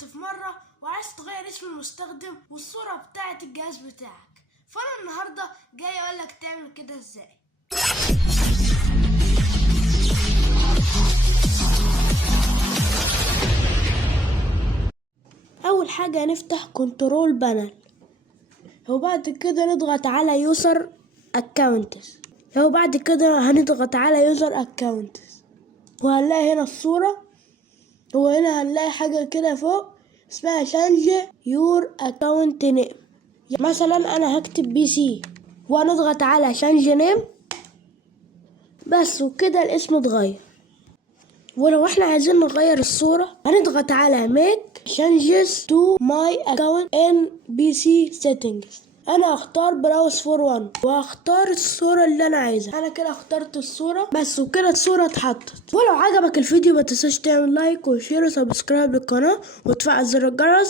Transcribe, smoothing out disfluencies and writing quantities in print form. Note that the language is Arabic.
كنت في مرة وعايز تغير اسم المستخدم والصورة بتاعة الجهاز بتاعك، فأنا النهاردة جاي أقولك تعمل كده ازاي. أول حاجة هنفتح كنترول بانل، وبعد كده نضغط على يوزر اكونتس، وبعد كده هنضغط على يوزر اكونتس وهنلاقي هنا الصورة، وهنا هنلاقي حاجة كده فوق اسمها شانج يور اكونت نيم. مثلا انا هكتب بي سي وهنضغط على شانج نيم بس، وكده الاسم اتغير. ولو احنا عايزين نغير الصورة هنضغط على make changes to my account in PC settings. انا هختار براوس فور 1 وهختار الصورة اللي انا عايزها. انا كده اخترت الصورة بس، وكده الصورة اتحطت. ولو عجبك الفيديو ما تنساش تعمل لايك وشير وسبسكرايب للقناة وتفعل زر الجرس.